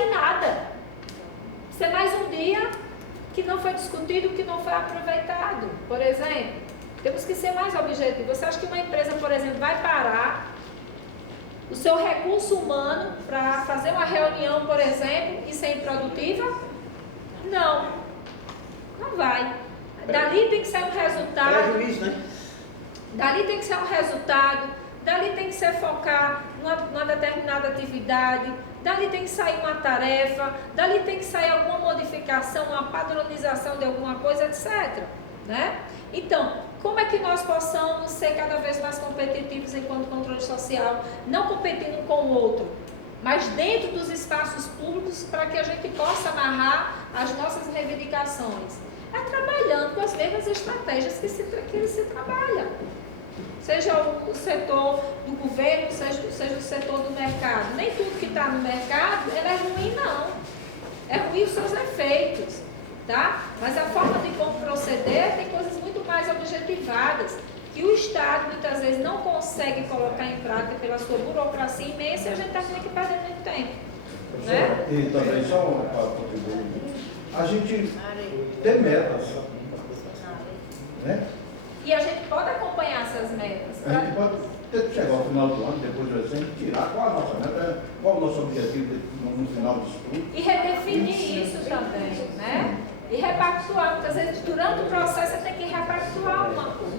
sair nada. Isso é mais um dia que não foi discutido, que não foi aproveitado. Por exemplo, temos que ser mais objetivos. Você acha que uma empresa, por exemplo, vai parar o seu recurso humano para fazer uma reunião, por exemplo, e ser improdutiva? Não. Não vai. Dali tem que ser um resultado. Prejuízo, né? Dali tem que ser um resultado. Dali tem que ser focar numa determinada atividade. Dali tem que sair uma tarefa. Dali tem que sair alguma modificação, uma padronização de alguma coisa, etc. Né? Então, como é que nós possamos ser cada vez mais competitivos enquanto controle social, não competindo com o outro, mas dentro dos espaços públicos para que a gente possa amarrar as nossas reivindicações? É trabalhando com as mesmas estratégias que se trabalha. Seja o setor do governo, seja o setor do mercado. Nem tudo que está no mercado é ruim, não. É ruim os seus efeitos. Tá? Mas a forma de como proceder tem coisas muito mais objetivadas, que o Estado muitas vezes não consegue colocar em prática pela sua burocracia imensa e a gente termina que perdendo muito tempo. Né? E também, só para contribuir, a gente tem metas, né? E a gente pode acompanhar essas metas. A gente pode ter que chegar ao final do ano, depois do recente, tirar qual a nossa meta, qual o nosso objetivo no final do estudo. E redefinir isso também, né? E repactuar. Muitas vezes, durante o processo, você tem que repactuar uma coisa.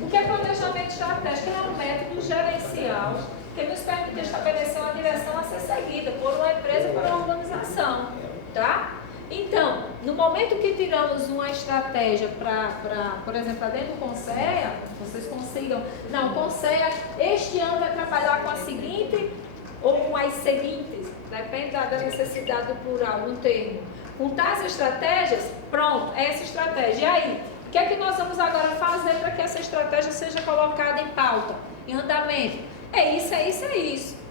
O que é planejamento estratégico? É um método gerencial que nos permite estabelecer uma direção a ser seguida por uma empresa, por uma organização. Tá? Então, no momento que tiramos uma estratégia por exemplo, para dentro do Conselho, vocês consigam... Não, o Conselho, este ano vai trabalhar com a seguinte ou com as seguintes, depende da necessidade do plural, no termo. Com tais estratégias, pronto, é essa estratégia. E aí, o que é que nós vamos agora fazer para que essa estratégia seja colocada em pauta, em andamento? É isso, é isso, é isso.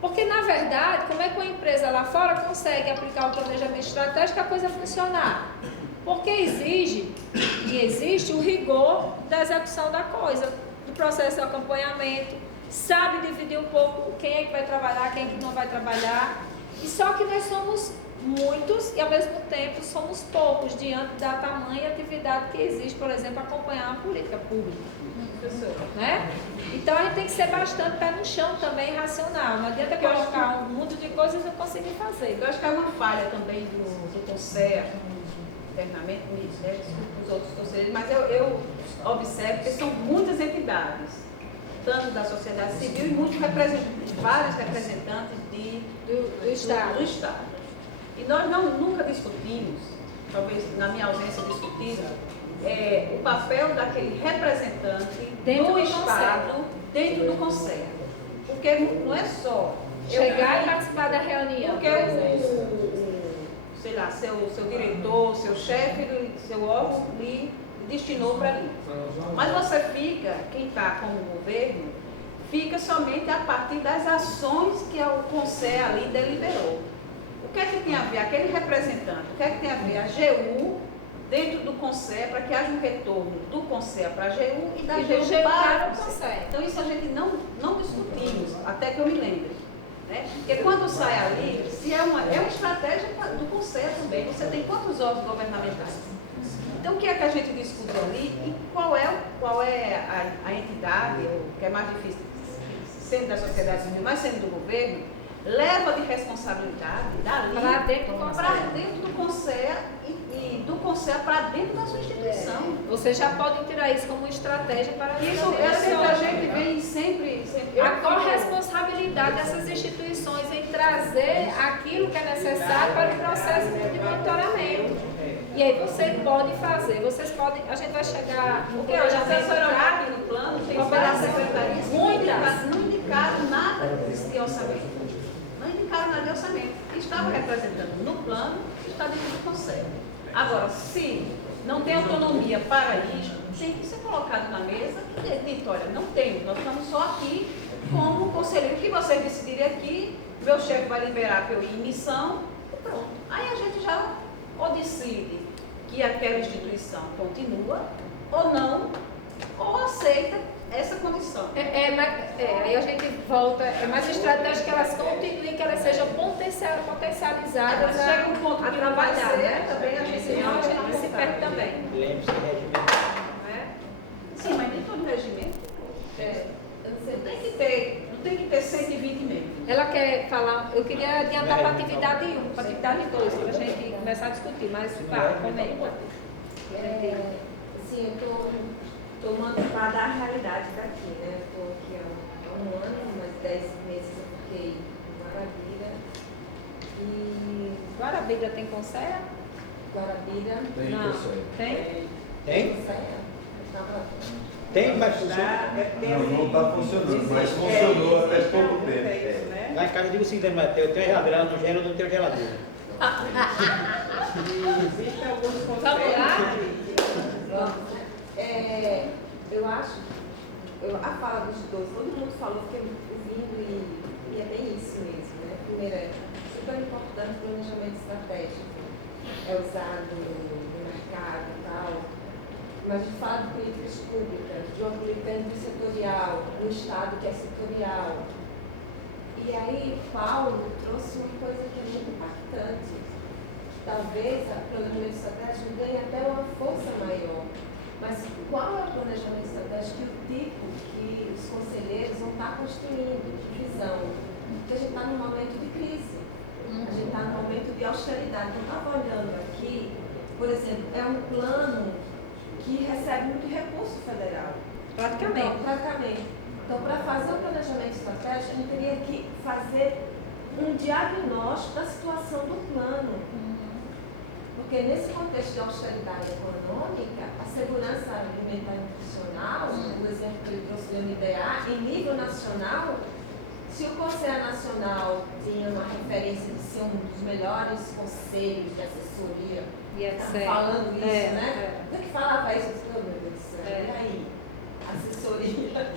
Porque, na verdade, como é que uma empresa lá fora consegue aplicar o planejamento estratégico e a coisa funcionar? Porque exige, e existe, o rigor da execução da coisa, do processo de acompanhamento, sabe dividir um pouco quem é que vai trabalhar, quem é que não vai trabalhar. E só que nós somos muitos e, ao mesmo tempo, somos poucos diante da tamanha atividade que existe, por exemplo, acompanhar uma política pública. Né? Então, a gente tem que ser bastante pé no chão também, racional. Não adianta colocar um mundo de coisas e não conseguir fazer. Eu acho que é uma falha também do Conselho, internamente, né, dos outros conselhos, mas eu observo que são muitas entidades, tanto da sociedade civil e vários representantes do Estado. E nós nunca discutimos, talvez na minha ausência discutiram, o papel daquele representante do Estado dentro do Conselho. Porque não é só chegar e participar da reunião. Porque sei lá, seu diretor, seu chefe, seu órgão lhe destinou para ali. Mas você fica, quem está com o governo, fica somente a partir das ações que o Conselho ali deliberou. O que é que tem a ver aquele representante? O que é que tem a ver a AGU dentro do Conselho para que haja um retorno do Conselho para a AGU e da AGU para o Conselho? Então isso a gente não discutimos, até que eu me lembre. Né? Porque quando sai ali, se é uma estratégia do Conselho também, você tem quantos órgãos governamentais? Então o que é que a gente discute ali e qual é a entidade, que é mais difícil, sendo da sociedade civil, mas sendo do governo, leva de responsabilidade dali para dentro do Conselho e do Conselho para dentro da sua instituição. Vocês já podem tirar isso como estratégia para isso. A gente vem sempre a corresponsabilidade dessas instituições em trazer aquilo que é necessário para o processo de monitoramento. E aí você pode fazer, a gente vai chegar no aqui no plano, tem várias secretarias que não indicaram nada de orçamento. Não indicaram nada de orçamento. Estava representando no plano, está dentro do Conselho. Agora, se não tem autonomia para isso, tem que ser colocado na mesa e dizer, olha, não tem, nós estamos só aqui como conselheiro. O que vocês decidirem aqui, meu chefe vai liberar para eu ir em missão e pronto. Aí a gente já ou decide que aquela instituição continua ou não, ou aceita essa condição. Aí a gente volta, é mais estratégico que elas continuem, que elas sejam potencializadas Mas chega um ponto a que trabalhar, né? também a gente Senão a gente se perde também. Lembre-se de regimento. Sim, mas nem todo regimento. Não tem que ter 120 membros. Ela quer falar, eu queria adiantar para a atividade 1, para a atividade 2, para a gente começar a discutir, mas pá, comenta. Sim, eu estou manipulada à realidade daqui, né? Estou aqui há um ano, mais 10 meses eu fiquei em Guarabira. E Guarabira tem conselho? Guarabira. Tem Não. conselho. Tem? Tem? Tava Tem, mas funciona. Não está funcionando, mas funcionou até pouco tempo. Lá em casa eu digo o seguinte, mas eu tenho geladeira, não gera, eu não tenho geladeira. Existem alguns Vamos lá? eu acho, a fala dos dois, todo mundo falou, fiquei ouvindo e é bem isso mesmo, né? Primeiro, é super importante o planejamento estratégico, é usado no mercado e tal, mas a gente fala de políticas públicas, de uma política setorial, um Estado que é setorial. E aí, Paulo trouxe uma coisa que é muito impactante. Talvez o planejamento estratégico ganhe até uma força maior. Mas qual é o planejamento estratégico e o tipo que os conselheiros vão estar construindo, de visão? Porque a gente está num momento de crise, a gente está num momento de austeridade. Eu estava olhando aqui, por exemplo, é um plano que recebe muito recurso federal. Praticamente. Então, para fazer o planejamento estratégico, a gente teria que fazer um diagnóstico da situação do plano. Porque nesse contexto de austeridade econômica, a segurança alimentar e nutricional, o exemplo que ele trouxe do MDA, em nível nacional, se o Conselho Nacional tinha uma referência de ser um dos melhores conselhos de assessoria, falando isso, né? Eu que falava isso, eu disse, meu Deus do céu, e aí? Assessoria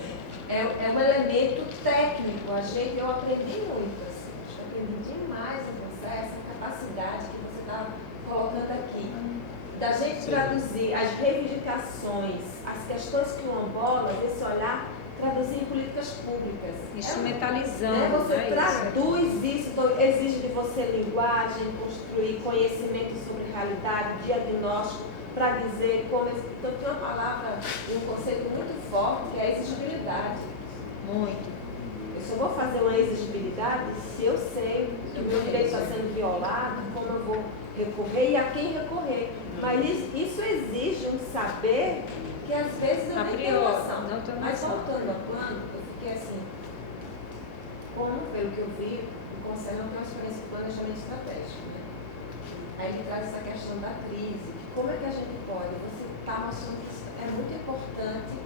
é um elemento técnico, eu aprendi muito, assim, eu aprendi demais em você, essa capacidade que você estava colocando aqui, da gente traduzir as reivindicações, as questões quilombolas, esse olhar, traduzir em políticas públicas. Instrumentalizando. Você traduz isso, então exige de você linguagem, construir conhecimento sobre realidade, diagnóstico, para dizer como. Então, tem uma palavra, um conceito muito forte, que é a exigibilidade. Muito. Eu só vou fazer uma exigibilidade se eu sei que o meu direito está sendo violado, como eu vou recorrer e a quem recorrer. Mas isso exige um saber que às vezes eu nem tenho noção. Mas voltando ao plano, eu fiquei assim, como, pelo que eu vi, o Conselho não tem uma experiência de planejamento estratégico. Né? Aí ele traz essa questão da crise, que como é que a gente pode, você está mostrando que isso é muito importante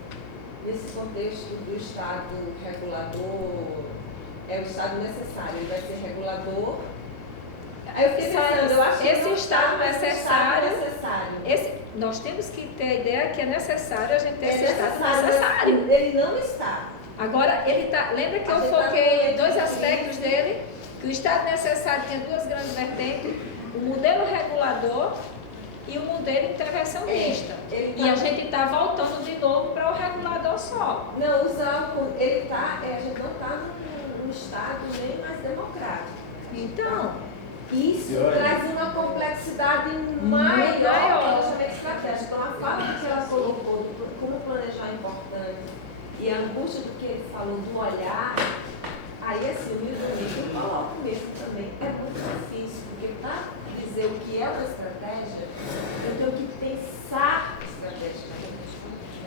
nesse contexto do Estado regulador, é o Estado necessário, ele vai ser regulador. Aí eu fiquei pensando, eu acho que esse Estado necessário, necessário. Nós temos que ter a ideia que é necessário a gente ter esse Estado necessário. necessário. Ele não está. Agora, ele tá. Lembra que eu foquei em dois aspectos dele? Que o Estado necessário tinha duas grandes vertentes: o modelo regulador e o modelo intervencionista. E a gente está voltando de novo para o regulador só. Não, a gente não está num Estado nem mais democrático. Então, isso traz uma complexidade maior do planejamento estratégico. Então, a fala que ela colocou de como planejar é importante e a angústia do que ele falou do olhar, aí assim, o Milton eu coloco mesmo também. É muito difícil, porque para dizer o que é uma estratégia, eu tenho que pensar estrategicamente.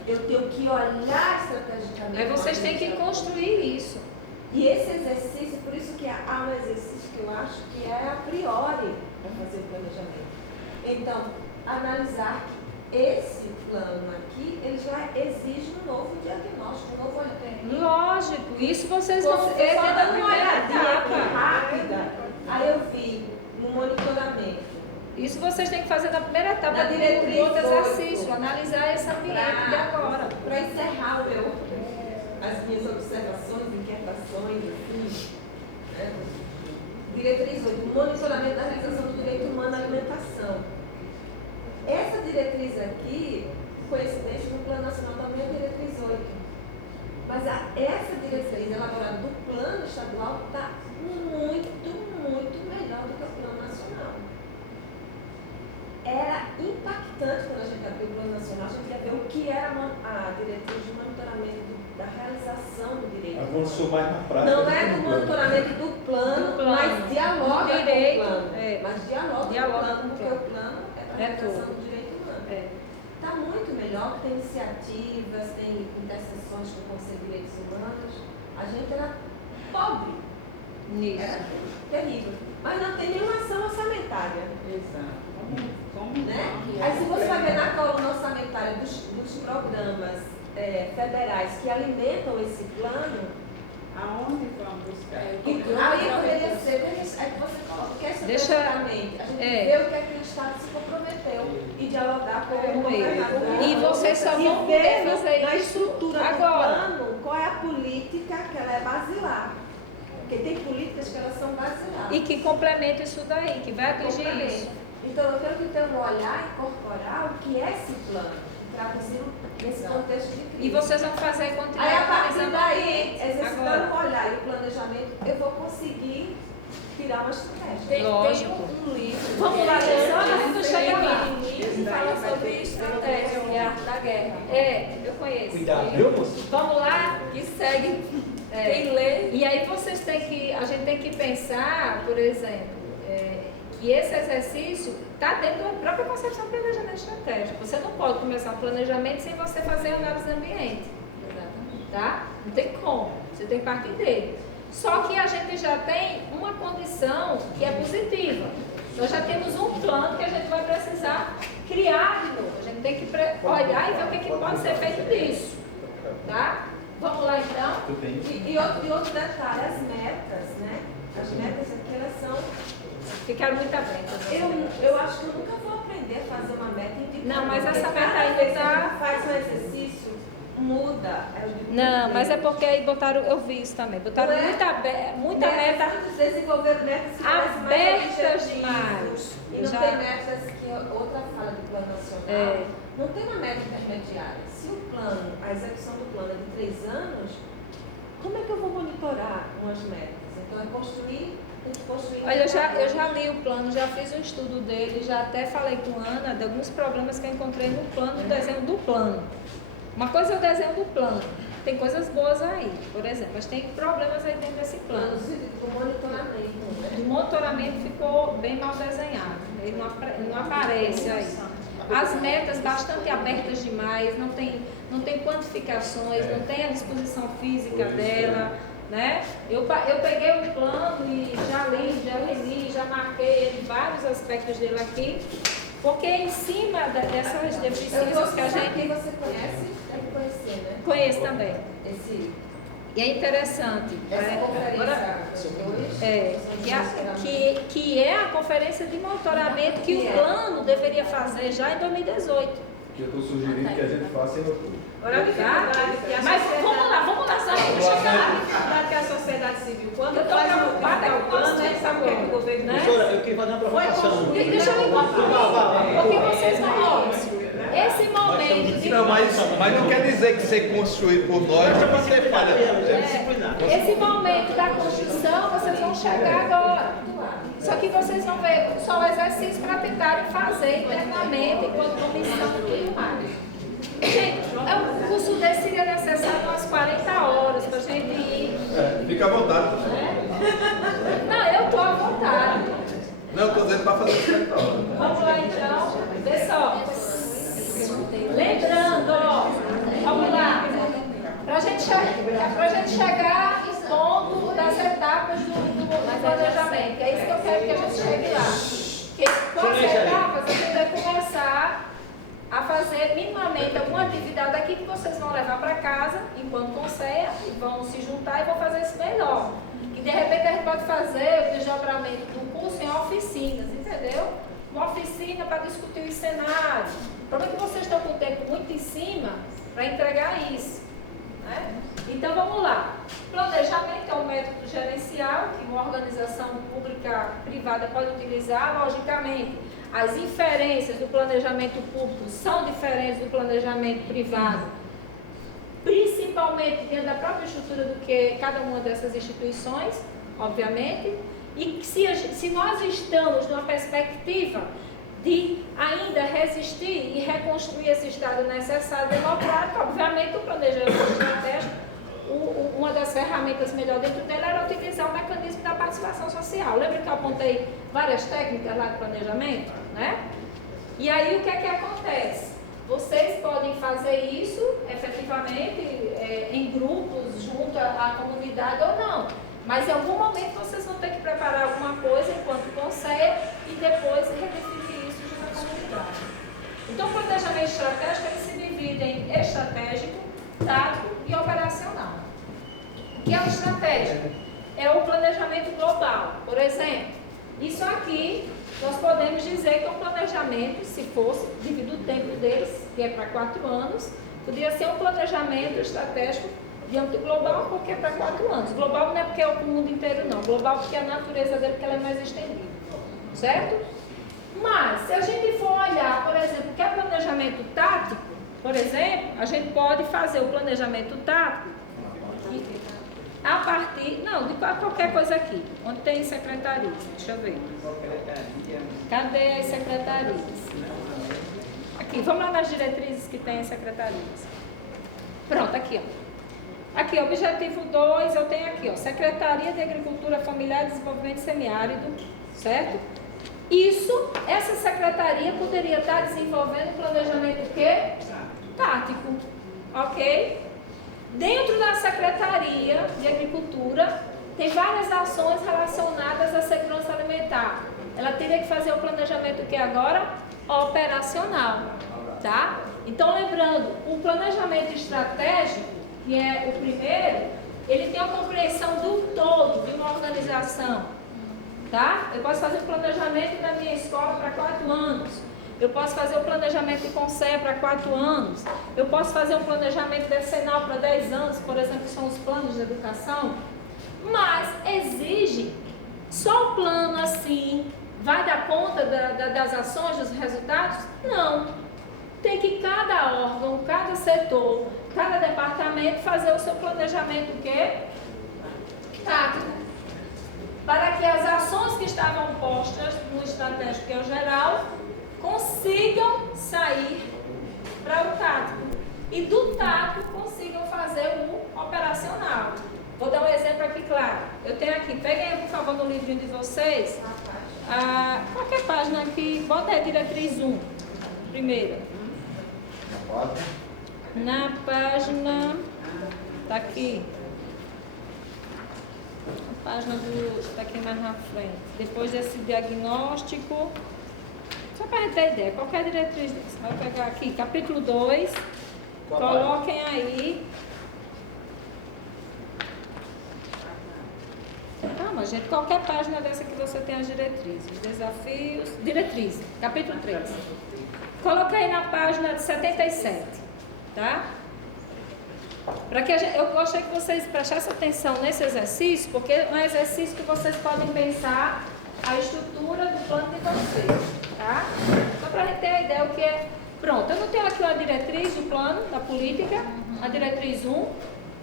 Eu tenho que olhar estrategicamente. aí vocês têm que construir isso. E esse exercício, por isso que há um exercício que eu acho que é a priori para fazer o planejamento. Então, analisar que esse plano aqui, ele já exige um novo diagnóstico, um novo olhar. Lógico, isso vocês vão ver Só dentro da dando uma primeira olhadinha aqui etapa. rápida, aí eu vi no monitoramento. Isso vocês têm que fazer na primeira etapa Na do diretriz outro 8. exercício, analisar esse ambiente de agora. Para encerrar as minhas observações, inquietações, assim, né? Diretriz 8, monitoramento da realização do direito humano à alimentação. Essa diretriz aqui, coincidente no Plano Nacional também é a diretriz 8. Mas essa diretriz elaborada do plano estadual está muito, muito melhor do que o plano nacional. Era impactante quando a gente abriu o plano nacional, a gente ia ver o que era a diretriz de monitoramento da realização do direito. Avançou mais na prática. Não é do monitoramento do plano, mas dialoga com o plano. Mas dialoga com o plano, porque o plano é para a realização do direito humano. Está muito melhor, tem iniciativas, tem interseções com o Conselho de Direitos Humanos. A gente era pobre. Nisso. Era terrível. Mas não tem nenhuma ação orçamentária. Exato. Né? Aí se você vai ver na coluna orçamentária dos programas federais que alimentam esse plano, Aonde vão buscar? aí poderia ser, é que você coloca, que é especificamente, a gente vê o que é que o Estado se comprometeu e dialogar com o governador. E vocês só vão poder fazer na isso estrutura do agora. plano, qual é a política que ela é basilar. Porque tem políticas que elas são basilares. E que complementa isso daí, que vai atingir isso. Então, eu quero que tenha um olhar e incorporar o que é esse plano, traduzindo nesse contexto de crise. E vocês vão fazer e continuar Aí, a partir analisando daí, agora. exercitando o olhar e o planejamento, eu vou conseguir tirar uma estratégia. Tem um livro. Vamos lá, pessoal, chega lá. Que fala sobre estratégia, que é a arte da guerra. Eu conheço. Cuidado, viu, moço? Vamos lá. Que segue quem lê. E aí a gente tem que pensar, por exemplo, que esse exercício está dentro da própria concepção de planejamento estratégico. Você não pode começar um planejamento sem você fazer análise de ambiente. Tá? Não tem como. Você tem que partir dele. Só que a gente já tem uma condição que é positiva. Nós já temos um plano que a gente vai precisar criar de novo. A gente tem que olhar e ver o que pode ser feito disso. Tá? Vamos lá então? E outro detalhe, as metas, né? As metas aqui, elas são... Ficaram muito abertas. Eu acho que eu nunca vou aprender a fazer uma meta indicador. Não, mas essa Porque meta cada ainda vez que tá- a gente faz um exercício, muda. Não, mas é porque aí botaram, eu vi isso também, botaram Não é? muita meta Desenvolver metas que parecem mais abertas objetivos. demais. E não Já- tem metas que outra falha do plano nacional. Não tem uma meta intermediária. Se o plano, a execução do plano é de 3 anos, como é que eu vou monitorar umas metas? Então é construir, tem que construir. Olha, eu já li o plano, já fiz um estudo dele, já até falei com a Ana de alguns problemas que eu encontrei no plano, no desenho do plano. Uma coisa é o desenho do plano, tem coisas boas aí, por exemplo, mas tem problemas aí dentro desse plano. Do monitoramento, né? O monitoramento ficou bem mal desenhado, ele não aparece aí. As metas bastante abertas demais, não tem quantificações, não tem a disposição física dela, né? Eu peguei o plano e já li, já marquei ele, vários aspectos dele aqui, porque em cima dessas deficiências que a gente você conhece, deve conhecer, né? conhece também. E é interessante. Essa conferência Que é a conferência de monitoramento que o plano deveria fazer já em 2018. Que eu estou sugerindo que a gente faça em outubro. Agora a dificuldade que a Mas sociedade... vamos lá, só vamos chegar lá. dificuldade que a sociedade civil, quando Eu tô faz preocupada com o plano, vocês sabe o que é que o agora, governo né? Professora, eu queria fazer uma provocação. Deixa eu me concluir, porque vocês vão esse momento de Não, mas não quer dizer que ser construído por nós Basta vai você ser falha. disciplinar. esse momento da construção, vocês vão chegar agora. Só que vocês vão ver só o exercício para tentarem fazer internamente, enquanto comissão e tudo mais. Gente, o curso desse seria necessário umas 40 horas para a gente ir. Fica à vontade também. Não, eu estou à vontade. Não, estou dizendo para fazer 50 horas. Vamos lá então, pessoal. Lembrando, ó, vamos lá. Para a gente chegar no ponto das etapas do planejamento, é isso que eu quero que a gente chegue lá. Porque com as etapas a gente vai começar a fazer minimamente alguma atividade aqui que vocês vão levar para casa enquanto conselho e vão se juntar e vão fazer isso melhor. E de repente a gente pode fazer o desdobramento do curso em oficinas, entendeu? Uma oficina para discutir os cenários. O problema é que vocês estão com o tempo muito em cima para entregar isso. Né? Então vamos lá. Planejamento é um método gerencial que uma organização pública privada pode utilizar, logicamente. As inferências do planejamento público são diferentes do planejamento privado. principalmente dentro da própria estrutura do que cada uma dessas instituições, obviamente, e se nós estamos numa perspectiva de ainda resistir e reconstruir esse Estado necessário democrático, obviamente o planejamento estratégico, uma das ferramentas melhor dentro dela era utilizar o mecanismo da participação social. Lembra que eu apontei várias técnicas lá de planejamento, né? E aí o que é que acontece? Vocês podem fazer isso efetivamente em grupos, junto à comunidade ou não. Mas em algum momento vocês vão ter que preparar alguma coisa enquanto conselho e depois redefinir isso junto à comunidade. Então o planejamento estratégico ele se divide em estratégico, tático e operacional. O que é o estratégico? É o planejamento global. Por exemplo, isso aqui nós podemos dizer que é um planejamento, se fosse, devido ao tempo deles, que é para 4 anos, poderia ser um planejamento estratégico de âmbito global, porque é para 4 anos. Global não é porque é o mundo inteiro, não. Global porque a natureza dele porque ela é mais estendida. Certo? Mas, se a gente for olhar, por exemplo, o que é planejamento tático, por exemplo, a gente pode fazer o planejamento tático a partir, não, de qualquer coisa aqui, onde tem secretarias, deixa eu ver. Cadê as secretarias? Aqui, vamos lá nas diretrizes que tem as secretarias. Pronto, aqui, ó. Aqui, objetivo 2, eu tenho aqui, ó, Secretaria de Agricultura Familiar e Desenvolvimento Semiárido, certo? Essa secretaria poderia estar desenvolvendo um planejamento o quê? Tático, ok? Dentro da Secretaria de Agricultura, tem várias ações relacionadas à segurança alimentar. Ela teria que fazer o planejamento que agora? Operacional, tá? Então, lembrando, o planejamento estratégico, que é o primeiro, ele tem a compreensão do todo de uma organização, tá? Eu posso fazer o planejamento da minha escola para 4 anos. Eu posso fazer o planejamento de Conselho para 4 anos. Eu posso fazer um planejamento decenal para 10 anos, por exemplo, que são os planos de educação. Mas exige só o plano assim, vai dar conta das ações, dos resultados? Não. Tem que cada órgão, cada setor, cada departamento fazer o seu planejamento o quê? Tático. Para que as ações que estavam postas no estratégico, que é o geral, consigam sair para o tático. E do tático consigam fazer o operacional. Vou dar um exemplo aqui claro. Eu tenho aqui, peguem aí, por favor, no livrinho de vocês, qualquer página aqui, bota aí diretriz 1, primeira. Na página, tá aqui. A página está aqui mais na frente. Depois desse diagnóstico, só para a gente ter ideia, qualquer diretriz desse. Vai pegar aqui, capítulo 2, coloquem aí. Calma, gente, qualquer página dessa que você tem as diretrizes, desafios, diretriz, capítulo 3. Coloca aí na página de 77, tá? Para que eu gostaria que vocês prestassem atenção nesse exercício, porque é um exercício que vocês podem pensar a estrutura do plano de vocês, tá? Só para a gente ter a ideia o que é. Pronto, eu não tenho aqui uma diretriz do plano, da política, a diretriz 1,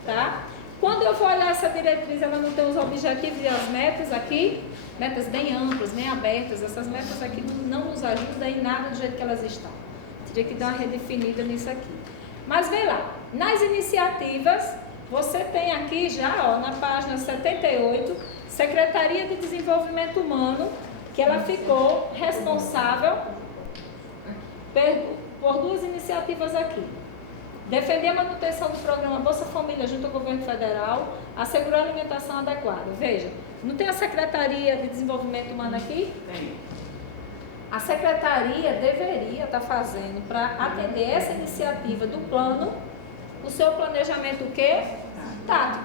tá? Quando eu for olhar essa diretriz, ela não tem os objetivos e as metas aqui, metas bem amplas, bem abertas. Essas metas aqui não nos ajudam em nada do jeito que elas estão. Teria que dar uma redefinida nisso aqui. Mas vem lá, nas iniciativas, você tem aqui já, ó, na página 78, Secretaria de Desenvolvimento Humano, que ela ficou responsável por 2 iniciativas aqui. Defender a manutenção do programa Bolsa Família junto ao governo federal, assegurar a alimentação adequada. Veja, não tem a Secretaria de Desenvolvimento Humano aqui? Tem. A Secretaria deveria estar fazendo, para atender essa iniciativa do plano, o seu planejamento o quê? Tático.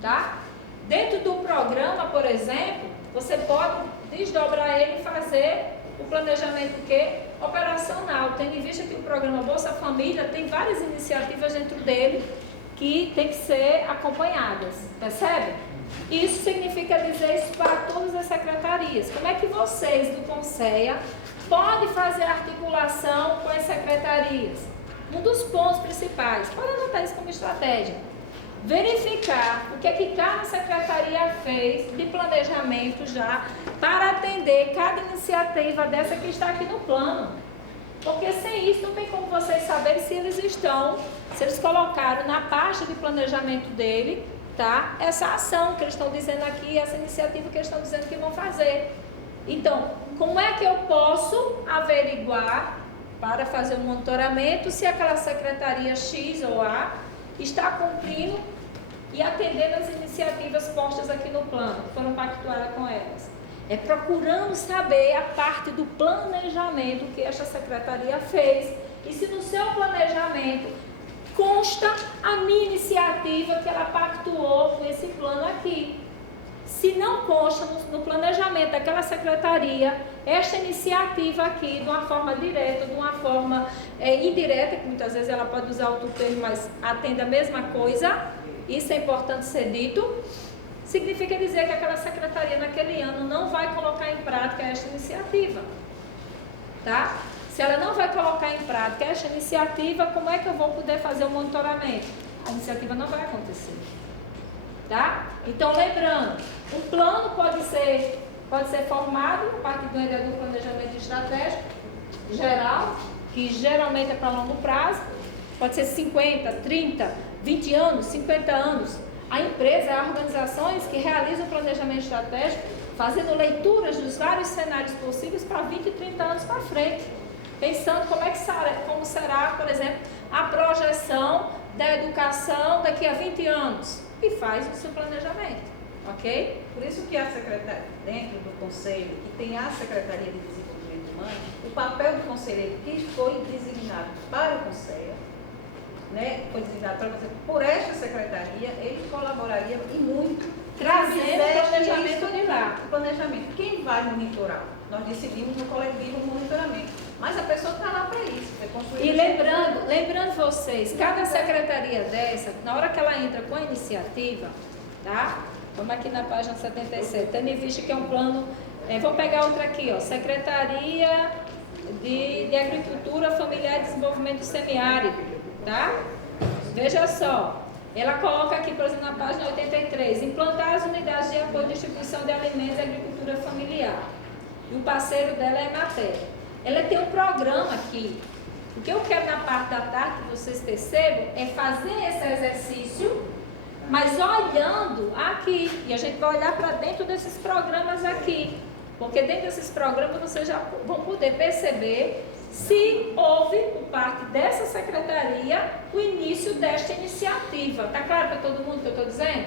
Tá? Dentro do programa, por exemplo, você pode desdobrar ele e fazer o planejamento o quê? Operacional, tendo em vista que o programa Bolsa Família tem várias iniciativas dentro dele que tem que ser acompanhadas, percebe? Isso significa dizer isso para todas as secretarias. Como é que vocês do Conselho podem fazer articulação com as secretarias? um dos pontos principais, pode anotar isso como estratégia, verificar o que é que cada secretaria fez de planejamento já para atender cada iniciativa dessa que está aqui no plano. Porque sem isso não tem como vocês saberem se eles colocaram na pasta de planejamento dele, tá? Essa ação que eles estão dizendo aqui, essa iniciativa que eles estão dizendo que vão fazer. Então, como é que eu posso averiguar para fazer um monitoramento se aquela secretaria X ou A está cumprindo e atendendo as iniciativas postas aqui no plano, que foram pactuadas com elas? É procurando saber a parte do planejamento que esta secretaria fez e se no seu planejamento consta a minha iniciativa que ela pactuou com esse plano aqui. Se não consta no planejamento daquela secretaria, esta iniciativa aqui, de uma forma direta, de uma forma indireta, que muitas vezes ela pode usar outro termo, mas atende a mesma coisa, isso é importante ser dito, significa dizer que aquela secretaria naquele ano não vai colocar em prática esta iniciativa, tá? Se ela não vai colocar em prática esta iniciativa, como é que eu vou poder fazer o monitoramento? A iniciativa não vai acontecer, tá? Então, lembrando, um plano pode ser formado a partir do planejamento estratégico geral, que geralmente é para longo prazo, pode ser 50, 30, 20 anos, 50 anos. A empresa, as organizações que realizam o planejamento estratégico, fazendo leituras dos vários cenários possíveis para 20 e 30 anos para frente, pensando como será, por exemplo, a projeção da educação daqui a 20 anos, e faz o seu planejamento, ok? Por isso que a secretaria, dentro do conselho, que tem a Secretaria de Desenvolvimento Humano, o papel do conselheiro que foi designado para o conselho, né, foi designado para você, por esta secretaria, ele colaboraria e muito, trazendo o planejamento de lá. O planejamento. Quem vai monitorar? Nós decidimos no coletivo o monitoramento, mas a pessoa está lá para isso. E lembrando vocês, cada secretaria dessa, na hora que ela entra com a iniciativa, tá? Vamos aqui na página 77, tendo em vista que é um plano, vou pegar outra aqui, ó, Secretaria de Agricultura Familiar e Desenvolvimento Semiárido, tá? Veja só, ela coloca aqui, por exemplo, na página 83, implantar as unidades de apoio e distribuição de alimentos e agricultura familiar. E o parceiro dela é a Emater. Ela tem um programa aqui. O que eu quero na parte da tarde que vocês percebam é fazer esse exercício, mas olhando aqui. E a gente vai olhar para dentro desses programas aqui. Porque dentro desses programas vocês já vão poder perceber se houve, por parte dessa secretaria, o início desta iniciativa. Está claro para todo mundo o que eu estou dizendo?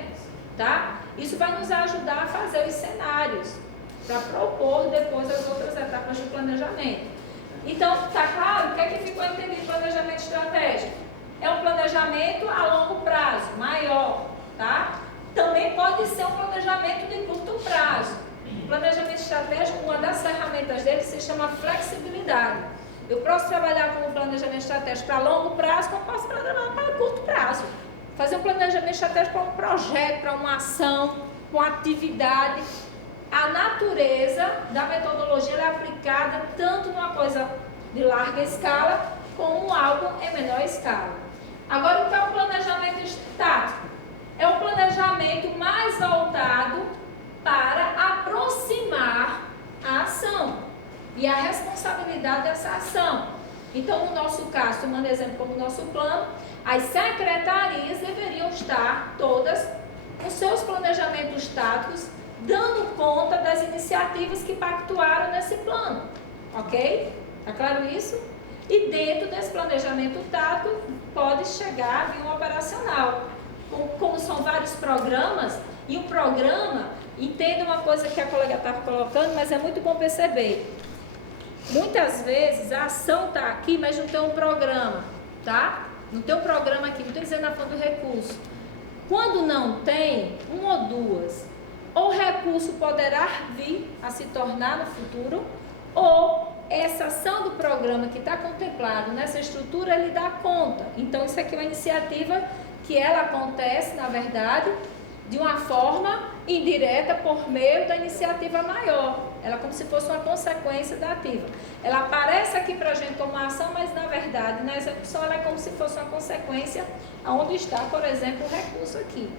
Tá? Isso vai nos ajudar a fazer os cenários, para propor depois as outras etapas do planejamento. Então, está claro? O que é que ficou entendido planejamento estratégico? É um planejamento a longo prazo, maior, tá? Também pode ser um planejamento de curto prazo. O planejamento estratégico, uma das ferramentas dele se chama flexibilidade. Eu posso trabalhar com um planejamento estratégico para longo prazo, como posso trabalhar para curto prazo. Fazer um planejamento estratégico para um projeto, para uma ação, uma atividade. A natureza da metodologia é aplicada tanto numa coisa de larga escala, como algo em menor escala. Agora, o que é o planejamento estático? É um planejamento mais voltado para aproximar a ação e a responsabilidade dessa ação. Então, no nosso caso, tomando exemplo como o nosso plano, as secretarias deveriam estar todas com seus planejamentos táticos, dando conta das iniciativas que pactuaram nesse plano, ok? Está claro isso? E dentro desse planejamento tático pode chegar a vir um operacional. Como são vários programas, e o programa, entenda uma coisa que a colega estava colocando, mas é muito bom perceber. Muitas vezes a ação está aqui, mas não tem um programa, tá? Não tem um programa aqui, não estou dizendo na fonte do recurso. Quando não tem, uma ou duas, ou o recurso poderá vir a se tornar no futuro, ou essa ação do programa que está contemplado nessa estrutura, ele dá conta. Então, isso aqui é uma iniciativa que ela acontece, na verdade, de uma forma indireta por meio da iniciativa maior. Ela é como se fosse uma consequência da ativa. Ela aparece aqui para a gente como uma ação, mas na verdade, na execução, ela é como se fosse uma consequência onde está, por exemplo, o recurso aqui.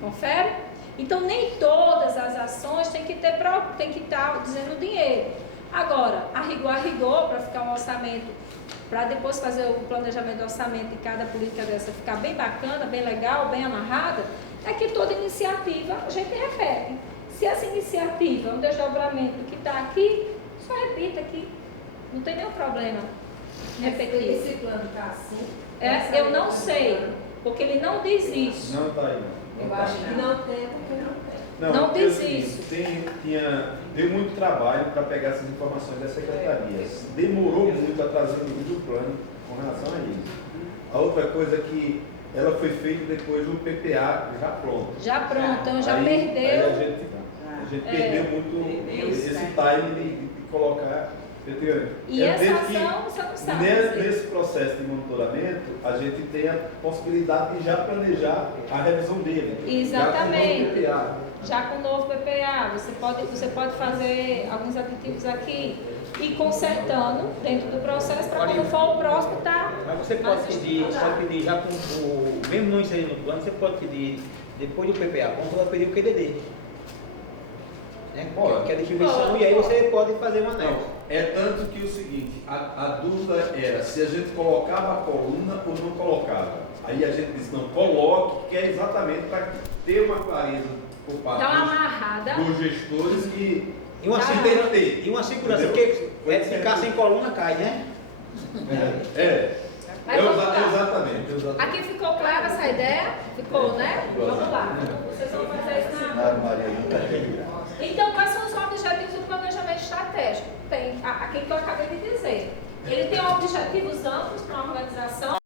Confere? Então, nem todas as ações têm que estar dizendo dinheiro. Agora, a rigor, para ficar um orçamento, para depois fazer o planejamento do orçamento de cada política dessa ficar bem bacana, bem legal, bem amarrada, é que toda iniciativa a gente repete. Se essa iniciativa, um desdobramento que está aqui, só repita aqui. Não tem nenhum problema repetir. Esse plano está assim? Eu não sei, porque ele não diz isso. Não está aí, não. Eu acho que não tem, porque não tem. Não porque diz é o seguinte, isso. Deu muito trabalho para pegar essas informações das secretarias. Demorou muito a trazer o nível do plano com relação a isso. A outra coisa é que ela foi feita depois do PPA já pronto. Já pronto, então já Aí perdeu. a gente perdeu muito esse time de colocar. E essa ação você não sabe. Nesse processo de monitoramento, a gente tem a possibilidade de já planejar a revisão dele. Exatamente. Já Já com o novo PPA, você pode fazer alguns aditivos aqui e consertando dentro do processo para quando for o próximo tá. Mas você pode pedir já com o. Mesmo não inserindo no plano, você pode pedir, depois do PPA, como você vai pedir o QDD. Né? Que é a distribuição, e aí você pode fazer uma anexo. É tanto que o seguinte, a dúvida era se a gente colocava a coluna ou não colocava. Aí a gente disse, não, coloque, que é exatamente para ter uma clareza por parte Dá uma amarrada. dos gestores que E uma, tem. e uma segurança, porque ficar sem coluna cai, né? Mas vamos lá. Exatamente. Aqui ficou clara essa ideia? Ficou, né? Vamos lá. Vocês vão fazer isso na. Então, quais são os objetivos do planejamento estratégico? Tem aquilo que eu acabei de dizer. Ele tem objetivos amplos para uma organização,